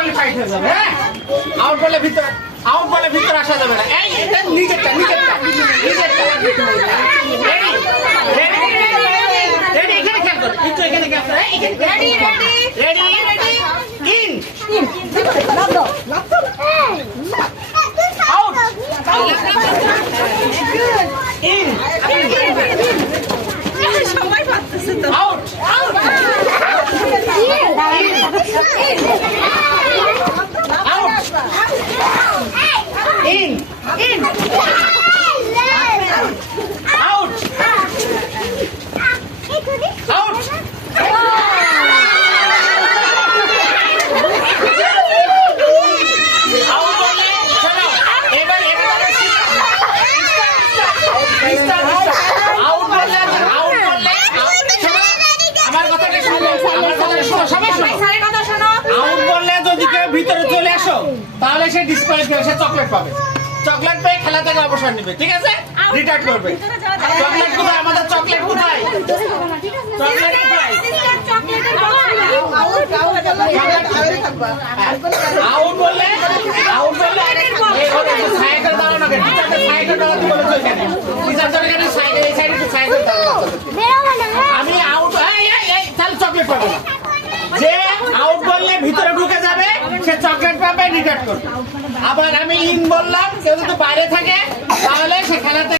Disqualified হয়ে যাবে। হ্যাঁ, আউট বলে ভিতরে আসা যাবে না। এই এটা নিজেরটা রেডি এখানে খেয়াল করো, একটু এখানে খেয়াল করো। রেডি ইন আউট ইন সবাই পারতেছে তো। আউট in out ভিতরে চলে আসো, তাহলে সে ডিসকোয়ালিফাই, সে চকলেট পাবে। চকলেট পেয়ে খেলা থেকে অবসর নেবে, ঠিক আছে? রিটায়ার করবে। চকলেট কোথায়? আমাদের চকলেট কোথায়? চকলেট কোথায়? আউট বললে সাইকেল দাও না, টিচারকে সাইকেল দাও বলে তো এখানে টিচারদের এখানে সাইকেল, এই সাইডে সাইকেল দাও। আমি আউট, তাহলে চকলেট পাবে না। যে আউট বললে ভিতরে ঢুকে যাবে, সে চকলেট পাবে, রিটায়ার করবে। আবার আমি ইন বললাম, কেউ যদি বাইরে থাকে তাহলে সে খেলাতে